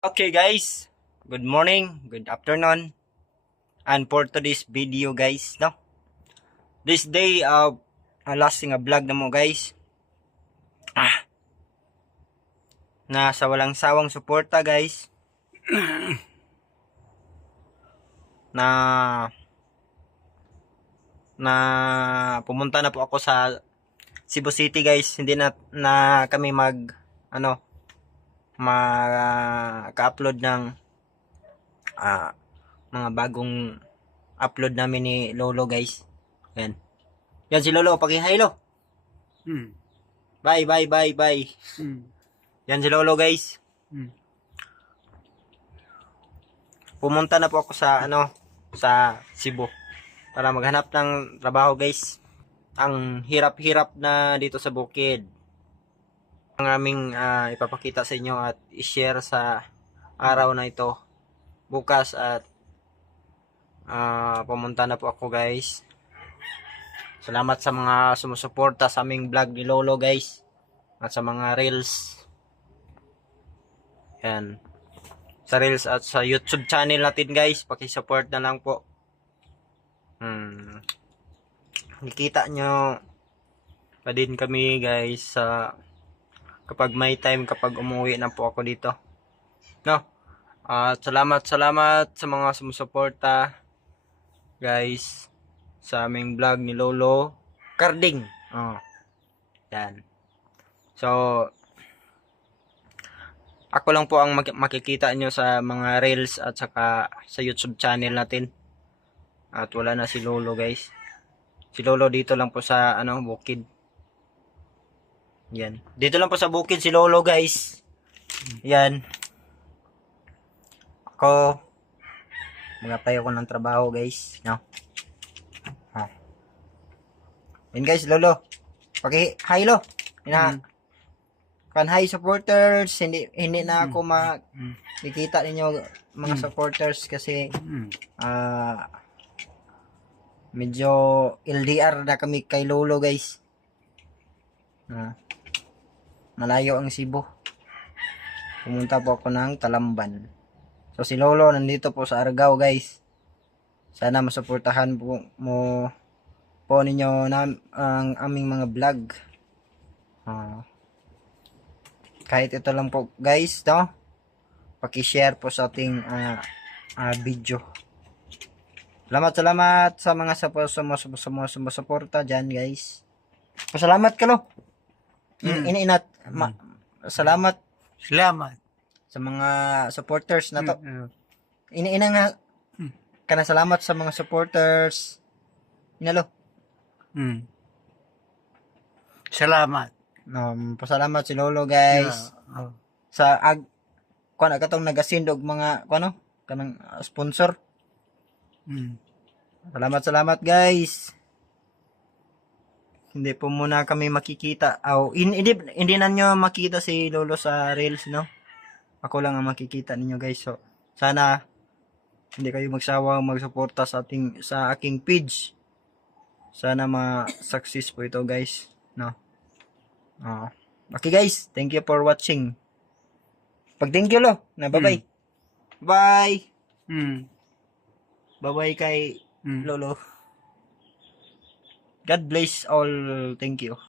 Okay guys, good morning, good afternoon, and for today's video guys, no? This day, lasting a vlog na mo guys. Na sa walang sawang suporta guys. na pumunta na po ako sa Cebu City guys. Hindi na kami ka-upload ng mga bagong upload namin ni Lolo guys. Yan. Yan si Lolo, paki-hi lo. Bye. Yan si Lolo guys. Pumunta na po ako sa sa Cebu para maghanap ng trabaho guys. Ang hirap-hirap na dito sa bukid. Ang aming ipapakita sa inyo at i-share sa araw na ito. Bukas at pumunta na po ako guys. Salamat sa mga sumusuporta sa aming vlog ni Lolo guys. At sa mga reels. Yan. Sa reels at sa YouTube channel natin guys. Paki-support na lang po. Nakikita nyo pa din kami guys sa kapag may time, kapag umuwi na po ako dito. No? Salamat sa mga sumusuporta guys sa aming vlog ni Lolo Carding. Yan. So ako lang po ang makikita nyo sa mga reels at saka sa YouTube channel natin. At wala na si Lolo guys. Si Lolo dito lang po sa bukid. Yan. Dito lang po sa bukid si Lolo guys. Yan. Ako magapay ako ng trabaho guys, no. Yan guys, Lolo. Paki-hi lo. Hi supporters, hindi na ako makikita ninyo mga supporters kasi medyo LDR na kami kay Lolo guys. Malayo ang Cebu. Pumunta po ako ng Talamban. So si Lolo nandito po sa Argao guys. Sana masuportahan po ninyo ang aming mga vlog. Kahit ito lang po guys, no? Paki-share po sa ating video. Salamat sa mga sumusuporta dyan guys. Pasalamat ka lo. Salamat sa mga supporters na to. Ina nga kana salamat sa mga supporters. Inalo. Salamat. Pasalamat si Lolo guys. Sa katong nagasindog mga kanang sponsor. Salamat guys. Hindi po muna kami makikita. Hindi na nyo makita si Lolo sa reels, no? Ako lang ang makikita ninyo guys. So sana hindi kayo magsawang magsuporta sa aking page. Sana ma-success po ito guys, no? Okay guys, thank you for watching. Thank you lo. Bye-bye. Bye. Bye-bye kay Lolo. God bless all. Thank you.